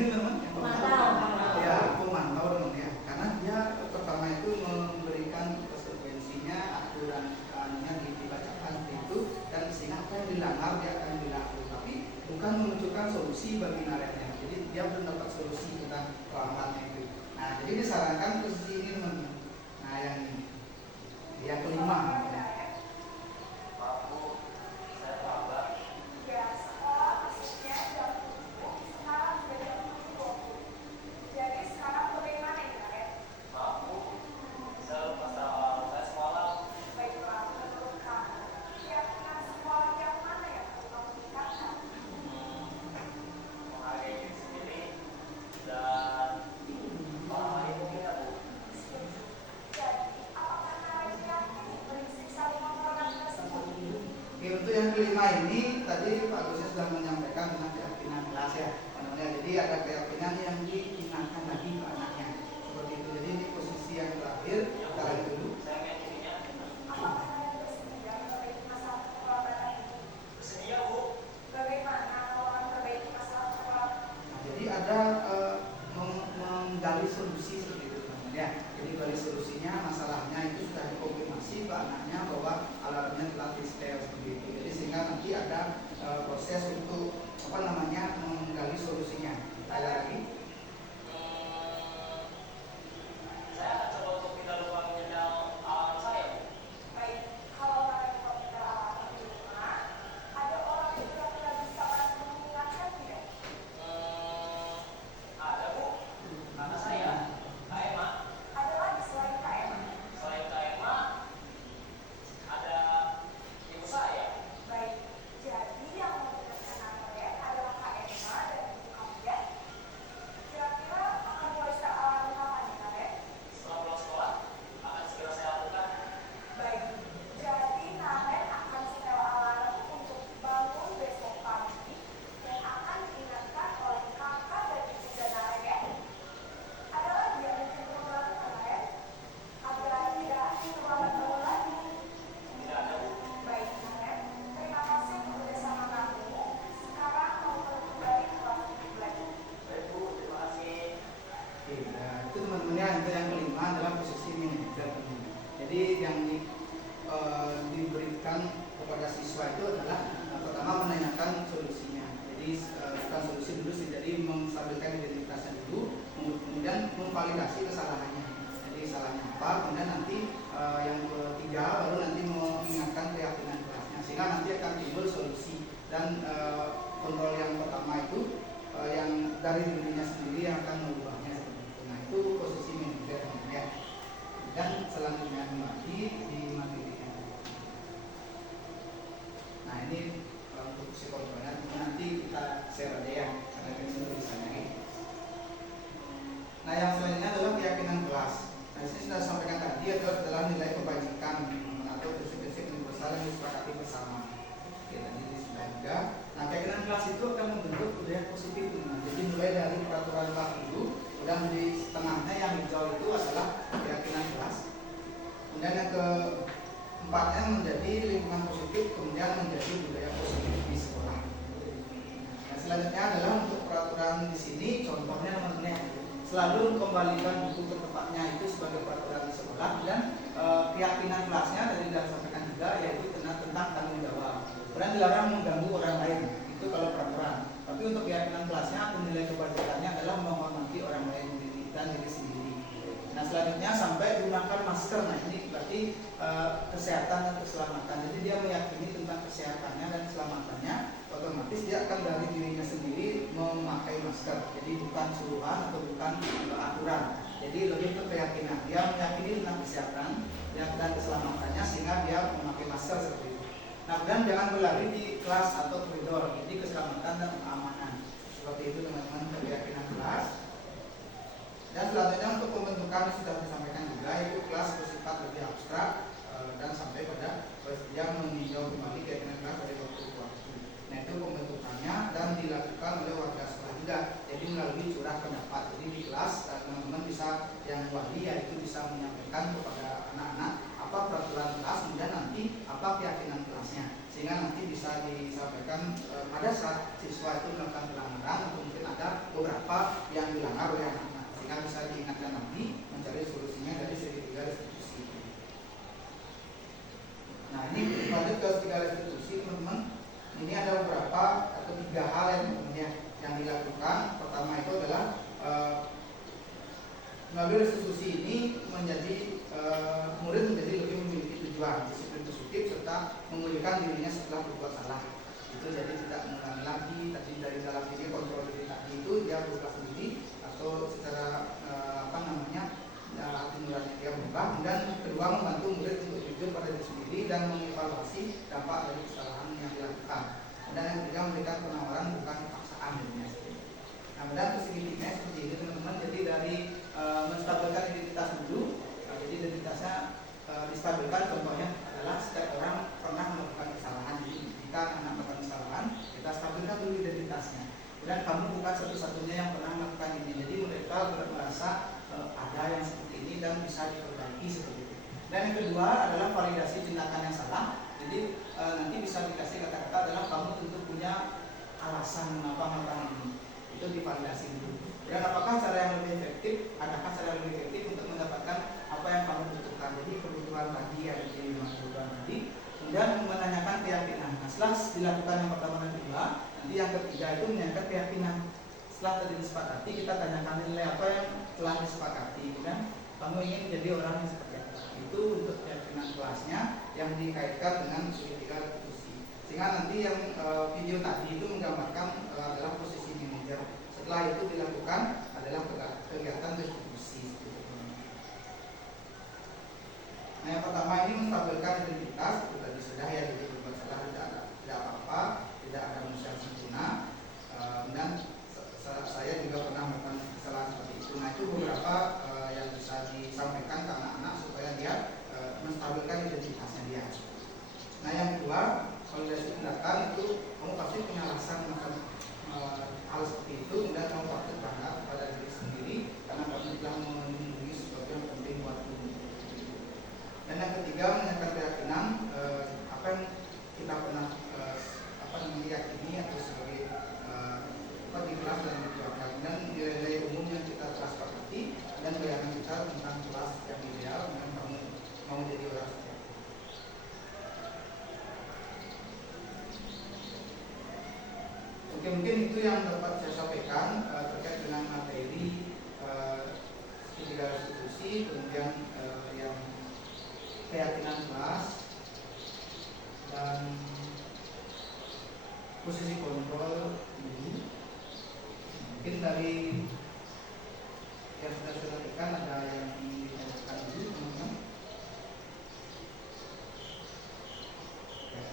ini teman-teman yang Pemantau. ya pemantau teman ya, karena dia pertama itu memberikan konsekuensinya, aturannya dibacakan seperti itu, dan sehingga apa yang dilanggar dia akan dilakukan, tapi bukan menunjukkan solusi bagi narasnya. Jadi dia belum dapat solusi tentang pelanggarannya itu. Nah, jadi disarankan posisi ini teman-teman. Nah, yang kelima. Maaf Bu, saya terlambat. Ya, sekolah masuknya jam 7, sekarang sudah jam 7.20. Jadi sekarang bagaimana ya, Karen? Maaf Bu, saya lupa salah saya semalam. Baiklah, menurut kamu, keyakinan sekolah yang mana yang perlu kamu tingkatkan? Menghargai diri sendiri dan orang lain mungkin ya Bu. Setuju. Jadi, apakah narasi yakin berisi saling memperoleh tersebut? Oke, untuk yang kelima ini tadi Pak Gusnya sudah menyampaikan tentang keyakinan kelas ya. Namanya, jadi ada keyakinan yang diingatkan lagi ke anaknya seperti itu. Jadi ini posisi yang terakhir kita lihat dulu. Saya meyakininya. Apakah kalian bersedia memperbaiki masalah kekeluargaan ini? Bersedia Bu. Bagaimana kalau akan memperbaiki masalah kekeluargaan? Nah, jadi ada menggali solusi seperti itu teman-teman ya. Jadi gali solusinya, masalahnya itu sudah dikonfirmasi ke anaknya bahwa alarmnya telah di-setel seperti itu. Jadi sehingga nanti ada proses untuk menggali solusinya. Ada lagi? Saya akan coba untuk tidak lupa menyedal alarm saya Bu. Baik, kalau kalian tidak alarm di rumah, ada orang yang kira-kira bisa bantu mengingatkan tidak? Ada Bu, kakak saya, Kak Emma. Ada lagi selain KM? Selain Kak Emma, ada ibu saya. Baik, jadi yang mengingatkan kalian adalah Kak Emma dan ibu kalian. Kira-kira akan mulai start alarm kapan ya kalian? Setelah pulang sekolah, akan segera saya lakukan. Baik, jadi Naren akan setel alarm untuk bangun besok pagi dan akan diingatkan oleh kakak dan ibu dan Naren ya. Ada lagi yang mungkin perlu dilakukan Naren? Agar tidak terlambat bangun lagi. Tidak ada Bu. Baik Naren, terima kasih untuk kerjasama kamu. Sekarang kamu perlu kembali ke kelas 7 lagi. Baik Bu, terima kasih. Oke, nah, itu teman-teman ya, itu yang kelima adalah posisi manajer teman-teman. Jadi yang diberikan kepada siswa itu adalah pertama menanyakan solusinya. Jadi bukan solusi dulu sih, jadi menstabilkan identitasnya dulu, kemudian memvalidasi kesalahannya. Jadi salahnya apa, kemudian nanti yang ketiga baru nanti mengingatkan keyakinan kelasnya, sehingga nanti akan timbul solusi dan kontrol yang pertama itu yang dari dirinya sendiri yang akan mengubahnya seperti itu. Nah, itu posisi manajer teman-teman ya. Dan selanjutnya kembali di materi yang nah ini untuk psikologinya nanti kita share aja ya, karena ini tulisannya ini. Nah, yang selanjutnya adalah keyakinan kelas. Nah, ini sudah sampaikan tadi adalah nilai kebajikan atau prinsip-prinsip universal yang disepakati bersama. Oke, tadi sudah juga. Nah, keyakinan kelas itu akan membentuk budaya positif. Nah, jadi mulai dari peraturan kelas dulu, kemudian di tengahnya yang hijau itu adalah keyakinan kelas. Kemudian yang keempatnya menjadi lingkungan positif, kemudian menjadi budaya positif di sekolah. Nah, selanjutnya adalah untuk peraturan di sini, contohnya teman-teman ya, selalu kembalikan buku ke tempatnya itu sebagai peraturan di sekolah, dan keyakinan kelasnya tadi sudah sampaikan juga, yaitu tentang tanggung jawab. Kemudian dilarang mengganggu orang lain, itu kalau peraturan. Tapi untuk keyakinan kelasnya atau nilai kebajikannya adalah menghormati orang lain dan diri sendiri. Nah, selanjutnya sampai gunakan masker. Nah, ini berarti kesehatan dan keselamatan. Jadi dia meyakini tentang kesehatannya dan keselamatannya, otomatis dia akan dari dirinya sendiri memakai masker. Jadi bukan suruhan atau bukan aturan. Jadi lebih ke keyakinan. Dia meyakini tentang kesehatan dan keselamatannya sehingga dia memakai masker seperti itu. Nah, kemudian jangan berlari di kelas atau koridor. Jadi keselamatan dan keamanan. Seperti itu teman-teman, keyakinan kelas. Dan selanjutnya untuk pembentukan sudah disampaikan juga, itu kelas bersifat lebih abstrak dan sampai pada yang meninjau kembali keyakinan kelas dari waktu ke waktu. Nah, itu pembentukannya dan dilakukan oleh warga sekolah juga. Jadi melalui curah pendapat. Jadi di kelas teman-teman bisa yang wali yaitu bisa menyampaikan kepada anak-anak apa peraturan kelas, kemudian nanti apa keyakinan kelasnya, sehingga nanti bisa disampaikan pada saat siswa itu melakukan pelanggaran atau mungkin ada beberapa yang dilanggar oleh anak-anak, sehingga bisa diingatkan lagi mencari solusinya dari segitiga restitusi. Nah, ini lanjut ke segitiga restitusi, teman-teman. Ini ada beberapa atau 3 hal yang dilakukan. Pertama itu adalah melalui restitusi ini murid menjadi lebih memiliki tujuan, disiplin positif, serta memulihkan dirinya setelah berbuat salah. Itu jadi tidak mengulangi lagi. Tadi dari dalam ini kontrol diri tadi itu dia berubah sendiri atau secara hati nurani dia berubah. Dan kedua, membantu murid untuk jujur pada diri sendiri dan mengevaluasi dampak dari kesalahan yang dilakukan. Dan yang ketiga, memberikan penawaran bukan paksaan. Nah, dan kesegitiganya seperti ini, teman-teman. Jadi dari menstabilkan identitas dulu. Jadi identitasnya distabilkan, contohnya adalah setiap orang pernah melakukan kesalahan. Jadi jika anak melakukan kesalahan, kita stabilkan dulu identitasnya. Dan kamu bukan satu-satunya yang pernah melakukan ini. Jadi mereka merasa ada yang seperti ini dan bisa diperbaiki seperti itu. Dan yang kedua adalah validasi tindakan yang salah. Jadi nanti bisa dikasih kata-kata adalah kamu tentu punya alasan mengapa melakukan ini. Itu divalidasi dulu. Dan apakah cara yang lebih efektif? Adakah cara yang lebih efektif untuk mendapatkan apa yang kamu butuhkan? Jadi kebutuhan tadi ada di kebutuhan tadi. Kemudian menanyakan keyakinan. Nah, setelah dilakukan yang pertama dan kedua, nanti yang ketiga itu menanyakan keyakinan. Setelah tadi disepakati, kita tanyakan nilai apa yang telah disepakati. Kemudian kamu ingin menjadi orang yang seperti apa? Itu untuk keyakinan kelasnya yang dikaitkan dengan segitiga restitusi. Sehingga nanti yang video tadi itu menggambarkan adalah posisi manajer. Setelah itu dilakukan adalah kegiatan restitusi. Nah, yang pertama ini menstabilkan identitas. Itu tadi sudah ya, jadi berbuat salah tidak apa-apa, tidak ada manusia yang sempurna. Dan saya juga pernah melakukan kesalahan seperti itu. Nah, itu beberapa yang bisa disampaikan ke anak-anak supaya dia menstabilkan identitasnya dia. Nah, yang kedua, validasi tindakan itu kamu pasti punya alasan melakukan hal seperti itu, dan kamu patut bangga pada diri sendiri karena kamu telah melindungi sesuatu yang penting buatmu. Dan yang ketiga, menanyakan keyakinan apa yang kita pernah yakini atau sebagai dikelas dan diperjuangkan, dan nilai-nilai umum yang kita telah sepakati, dan bayangan kita tentang kelas yang ideal dan kamu mau jadi orang seperti itu. Oke, mungkin itu yang dapat saya sampaikan terkait dengan materi segitiga restitusi, kemudian yang keyakinan kelas dan posisi kontrol dulu. Mungkin dari yang sudah saya sampaikan ada yang ingin ditanyakan dulu, teman-teman.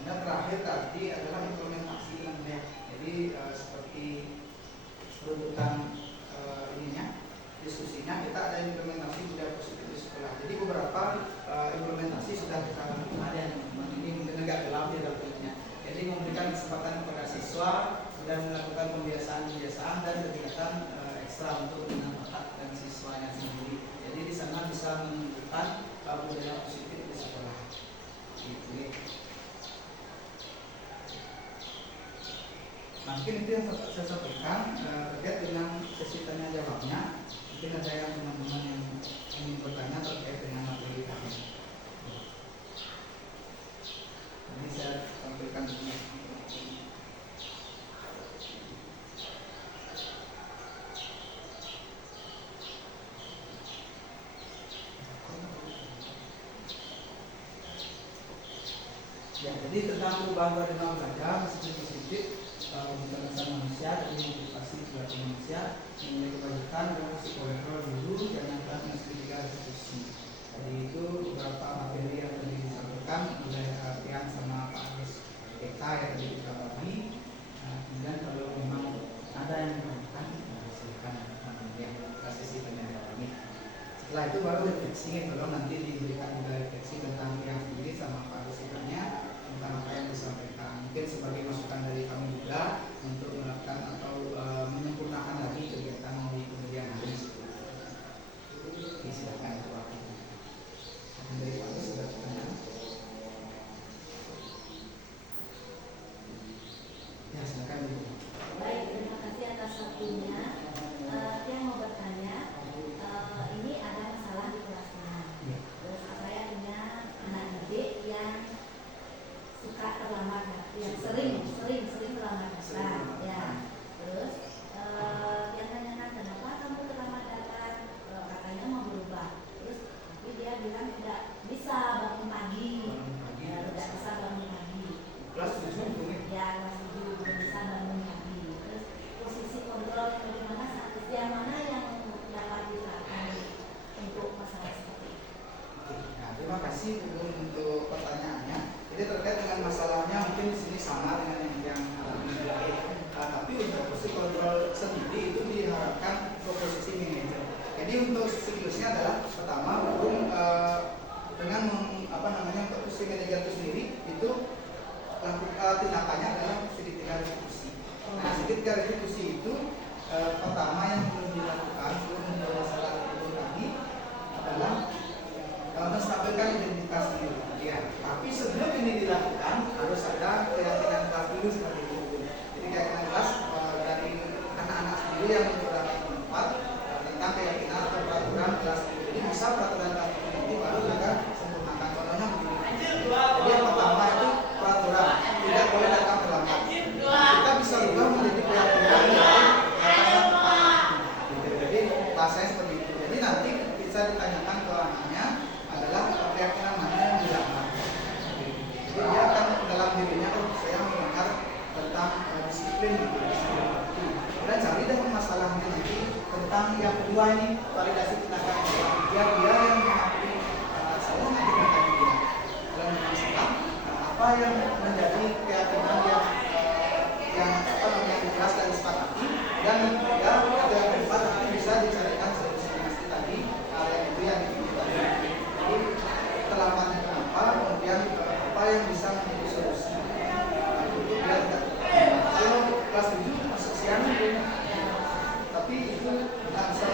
Dan terakhir tadi adalah implementasi namanya. Jadi seperti runtutan diskusinya, kita ada implementasi budaya positif di sekolah. Jadi beberapa implementasi sudah kita lakukan ada yang ini mungkin agak gelap di dalamnya. Jadi memberikan kesempatan kepada siswa dan melakukan pembiasaan dan kegiatan ekstra untuk menambah dan siswanya sendiri. Jadi di sana bisa menunjukkan budaya positif di sekolah. Gitu. Nah, mungkin itu yang saya sampaikan terkait dengan sesi tanya jawabnya. Mungkin ada yang teman-teman yang ingin bertanya terkait dengan materi kami. Ini saya sampaikan dulu. Ya, jadi tentang perubahan paradigma belajar disiplin positif, pembentukan manusia dan motivasi perilaku manusia, nilai kebajikan dan fungsi kontrol dulu, dan yang terakhir segitiga restitusi. Jadi itu beberapa materi yang tadi disampaikan oleh Pian sama Pak Agus PK yang tadi kita bagi. Kemudian kalau memang ada yang menanyakan, silakan yang sesi tanya ini. Setelah itu baru refleksi, kalau nanti diberikan juga refleksi tentang yang sendiri sama Pak Agus PK-nya tentang apa yang disampaikan. Mungkin sebagai masukan dari kami juga untuk melakukan atau menyempurnakan lagi kegiatan di kemudian hari. Silakan itu waktu. Dari Pak Agus sudah pertanyaan. Ya, silakan. Baik, terima kasih atas waktunya. untuk siklusnya adalah pertama hukum dengan untuk kursi manajer itu sendiri itu tindakannya adalah segitiga restitusi. Nah, segitiga restitusi itu pertama yang perlu dilakukan sebelum membawa masalah itu tadi adalah menstabilkan identitas diri. Ya, tapi sebelum ini dilakukan harus ada keyakinan kelas dulu seperti itu. Jadi keyakinan kelas dari anak-anak sendiri yang beberapa tempat tentang keyakinan atau peraturan kelas dulu. Jadi bisa peraturan kelas dulu ini baru akan sempurnakan. Contohnya begini. Jadi yang pertama itu peraturan tidak boleh datang terlambat. Kita bisa ubah menjadi peraturan yang jadi bahasanya seperti itu. Jadi nanti bisa ditanyakan ke anaknya adalah keyakinan mana yang dilanggar. Jadi dia akan dalam dirinya saya mendengar tentang disiplin gitu. Dan cari deh masalahnya nanti tentang yang kedua ini validasi tindakan dia yang mengakui saya nanti bertanya dia dalam masalah apa yang menjadi keyakinan yang jelas dan disepakati dan yang ketiga atau yang keempat nanti bisa dicarikan solusinya tadi yang itu yang tadi. Jadi terlambatnya kenapa, kemudian apa yang bisa menjadi solusi untuk biar tidak kalau kelas 7 masuk siang tapi itu tidak bisa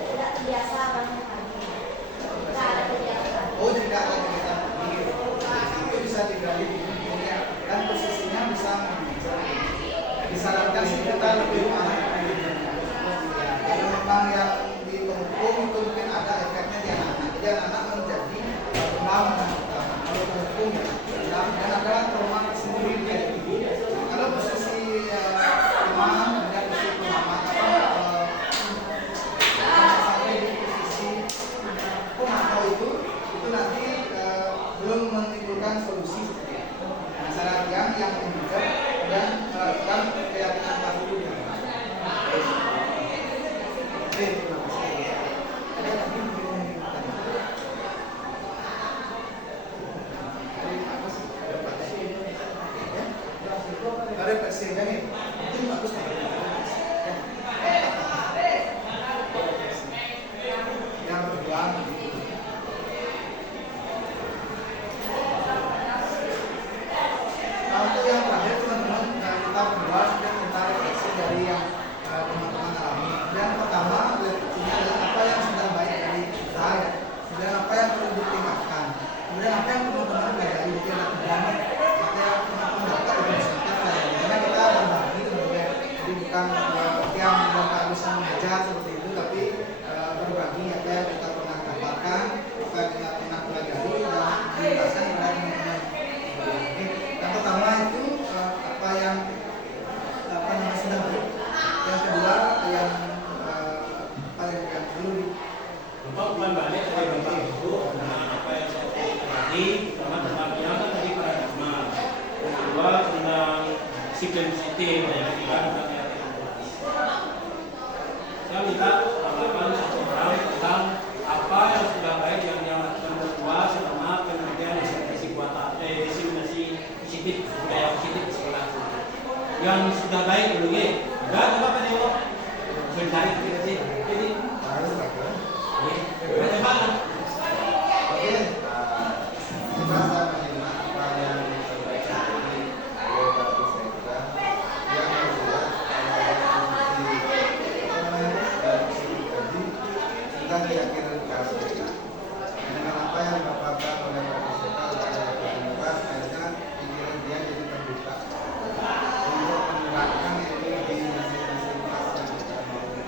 Tidak biasa bangun pagi. Tidak ada kegiatan. oh tidak ada kegiatan itu bisa digali di dunia dan posisinya bisa disarankan sih kita lebih kalau memang yang di penghukum itu mungkin ada efeknya di anak-anak jadi anak-anak menjadi pengalaman kalau penghukum dan ada trauma tersendiri kayak gitu. Kalau posisi imam kemudian posisi pengamat sampai di posisi pemantau itu nanti belum menimbulkan solusi seperti itu. Nah, saran yang menunjukkan dan melakukan keyakinan dulu. Oke, terima kasih. Ada lagi mungkin ada presiden ini mungkin bagus yang berjuang. Nah, untuk yang terakhir teman-teman kita berdua sudah tentang refleksi dari yang teman-teman alami. Yang pertama refleksinya adalah apa yang sudah baik dari saya, kemudian apa yang perlu ditingkatkan, kemudian apa yang teman-teman pelajari di dalam bidang apa yang teman-teman dapat dari masyarakat karena kita berbagi teman-teman. Jadi bukan yang tidak bisa mengajar seperti itu, tapi berbagi apa yang kita pernah dapatkan, apa yang kita pernah pelajari dan menjelaskan kepada teman-teman. Yang pertama itu apa yang sudah baik. Yang kedua yang perlu bukan balik dari Bapak Ibu apa yang saya tadi pertama tentang penyampaian tadi paradigma, yang kedua tentang disiplin positif, yang ketiga tentang saya minta tanggapan seseorang tentang apa yang sudah baik yang dilakukan berdua selama penelitian diseminasi positif, budaya positif di sekolah. Yang sudah baik dulu ya, enggak apa-apa nih kok. Sebentar kita sih, jadi keyakinan kasih dengan apa yang didapatkan oleh partisipasi akhirnya pikiran dia jadi terbuka untuk menerapkan ini di masing-masing kelas yang kita mau itu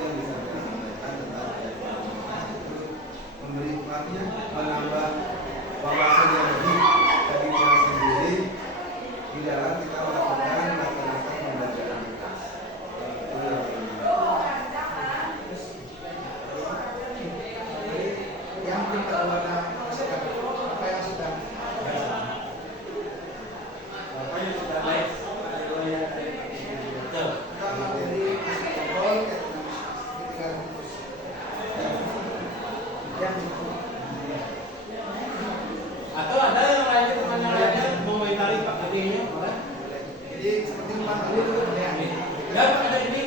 yang bisa kita sampaikan tentang itu memberi artinya menambah wawasan yang lebih dari diri sendiri di dalam kita melakukan masyarakat pembelajaran kita. Itu yang belum terlalu apa yang sudah baik kalau dari kontrol ketika yang atau ada yang lainnya pertanyaan lainnya mengomentari Pak Adi ini? jadi seperti Pak Adi itu Dan ada ini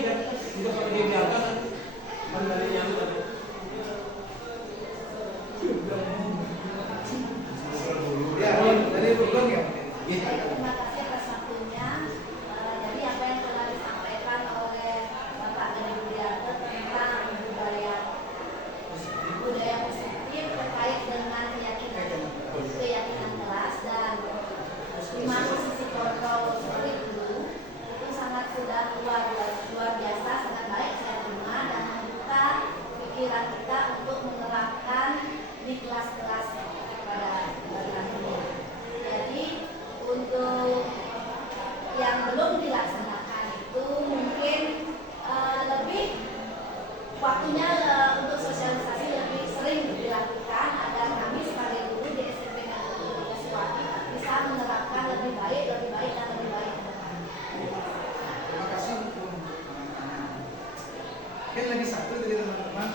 Mungkin lagi satu dari teman-teman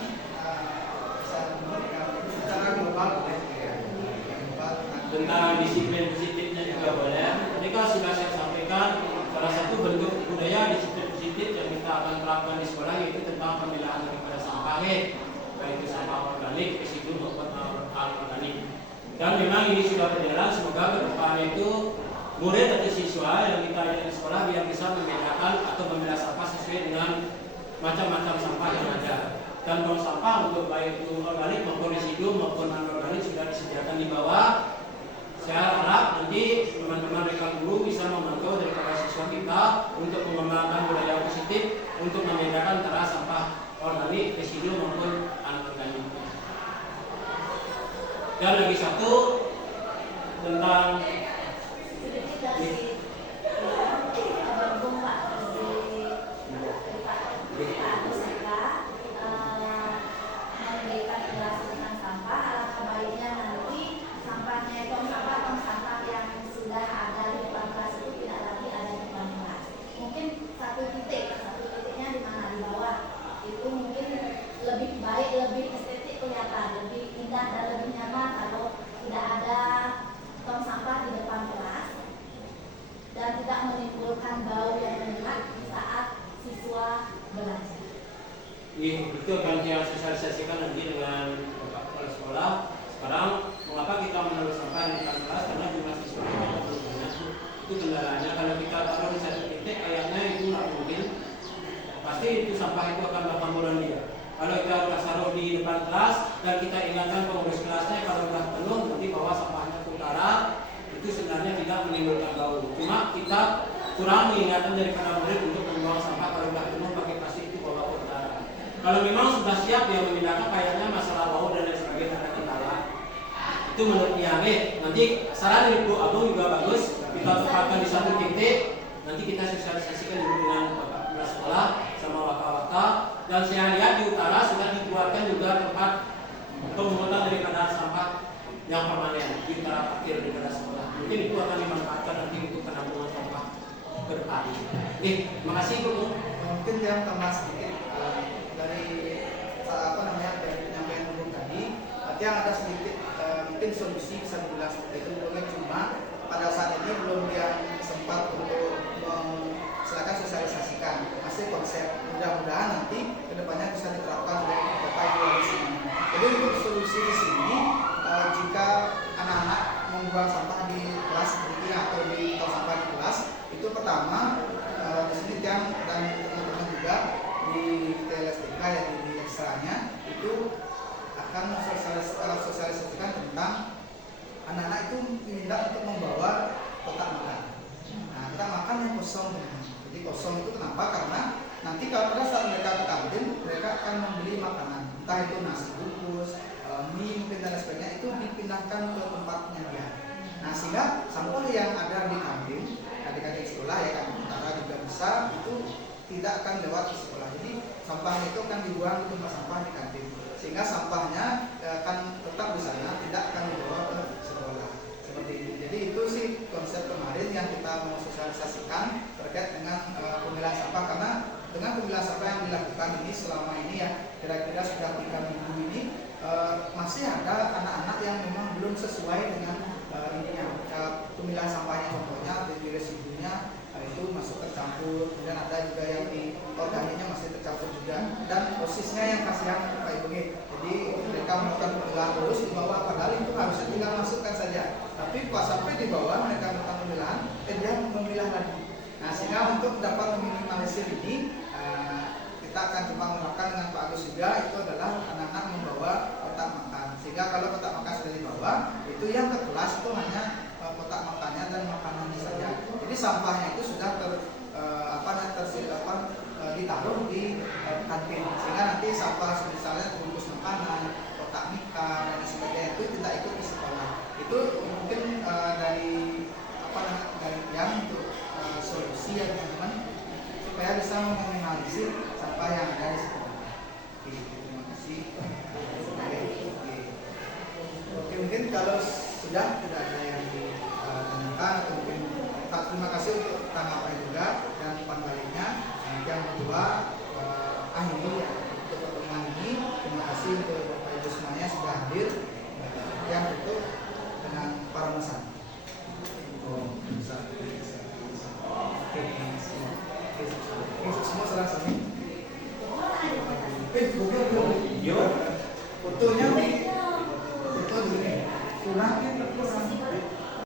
bisa memberikan secara global boleh ya. Global Tentang disiplin positifnya juga boleh. Tadi kan sudah saya sampaikan salah satu bentuk budaya disiplin positif yang kita akan terapkan di sekolah yaitu tentang pemilahan daripada sampah, baik itu sampah organik, residu maupun anorganik. Dan memang ini sudah berjalan. Semoga ke depan itu murid atau siswa yang kita lihat di sekolah biar bisa membedakan atau memilah sampah sesuai dengan macam-macam sampah yang ada. Dan tong sampah untuk baik itu organik maupun residu maupun anorganik sudah disediakan di bawah. Saya harap nanti teman-teman rekan guru bisa memantau daripada siswa kita untuk mengembangkan budaya positif untuk membedakan antara sampah organik, residu maupun anorganik. Dan lagi satu tentang lebih baik, lebih estetik kelihatan, lebih indah dan lebih nyaman kalau tidak ada tong sampah di depan kelas dan tidak menimbulkan bau yang menyengat saat siswa belajar. Itu akan kita sosialisasikan nanti dengan Bapak Kepala Sekolah. Sekarang mengapa kita menaruh sampah di depan kelas? Karena jumlah siswa kita belum banyak. Itu kendalanya. Kalau kita taruh di satu titik, kayaknya itu nggak mungkin. Pasti itu sampah itu akan berhamburan dia. Kalau kita taruh di depan kelas dan kita ingatkan pengurus kelasnya kalau sudah penuh nanti bawa sampahnya ke utara, itu sebenarnya tidak menimbulkan bau. Cuma kita kurang mengingatkan daripada murid untuk membuang sampah kalau sudah penuh pakai plastik itu bawa ke utara. Kalau memang sudah siap dia memindahkan, kayaknya masalah bau dan lain sebagainya ada kendala. Itu menurut IAB. Nanti saran dari Bu Agung juga bagus. Kita tempatkan di satu titik. Nanti kita sosialisasikan dulu dengan Bapak Kepala Sekolah sama waka-waka. Dan saya lihat di utara sudah dibuatkan juga tempat pemungutan daripada sampah yang permanen di utara parkir daripada sekolah. Mungkin itu akan dimanfaatkan nanti untuk penampungan sampah ke depan. Terima kasih Bu. mungkin yang tambah sedikit dari dari penyampaian umum tadi, yang ada sedikit mungkin solusi bisa dibilang seperti itu. Mungkin cuma pada saat ini belum yang sempat untuk silakan sosialisasikan masih konsep. Mudah-mudahan nanti kedepannya bisa diterapkan oleh Bapak Ibu di sini. Jadi untuk solusi di sini, jika anak-anak membuang sampah di kelas atau di tong sampah di kelas, itu pertama di sini dan teman-teman juga di TLSDK yang di ekstranya itu akan sosialisasikan tentang anak-anak itu diminta untuk membawa kotak makan. Nah, kotak makan yang kosong. Jadi kosong itu kenapa? Karena nanti kalau pada saat mereka ke kantin, mereka akan membeli makanan, entah itu nasi bungkus, mie, mungkin dan sebagainya, itu dipindahkan ke tempatnya dia. Nah, sehingga sampah yang ada di kantin, adik-adik sekolah ya kan, utara juga bisa, itu tidak akan lewat ke sekolah. Jadi sampahnya itu akan dibuang di tempat sampah di kantin, sehingga sampahnya akan tetap di sana, tidak akan dibawa ke sekolah. Seperti ini. Jadi itu sih konsep kemarin yang kita mau sosialisasikan terkait dengan pemilahan sampah, karena dengan pemilahan sampah yang dilakukan ini selama ini ya kira-kira sudah 3 minggu ini masih ada anak-anak yang memang belum sesuai dengan pemilahan sampahnya. Contohnya di residunya itu masuk tercampur, kemudian ada juga yang di organiknya masih tercampur juga, dan posisinya yang kasihan Pak Ibu. Jadi mereka melakukan pemilahan terus di bawah, padahal itu harusnya tinggal masukkan saja, tapi pas sampai di bawah mereka melakukan pemilahan, dia memilah lagi. Nah, sehingga untuk dapat meminimalisir ini, kita akan coba melakukan dengan Pak Agus juga, itu adalah anak-anak membawa kotak makan. Sehingga kalau kotak makan sudah dibawa, itu yang ke kelas itu hanya kotak makannya dan makanannya saja. Jadi sampahnya itu sudah ditaruh di kantin, sehingga nanti sampah misalnya bungkus makanan, kotak mika dan sebagainya itu tidak ikut ke sekolah. Itu mungkin dari yang untuk solusi ya teman-teman, supaya bisa meminimalisir sampah yang ada di sekolah. Oke, terima kasih. Oke, mungkin kalau sudah tidak ada yang ditanyakan atau mungkin terima kasih untuk tanggapan juga dan umpan baliknya. Yang kedua, akhiri ya. Terima kasih untuk Bapak Ibu semuanya sudah hadir. Yang itu dengan para mesan. Oke, semua serah sini. Fotonya nih, foto dulu nih. Kurangnya kurang.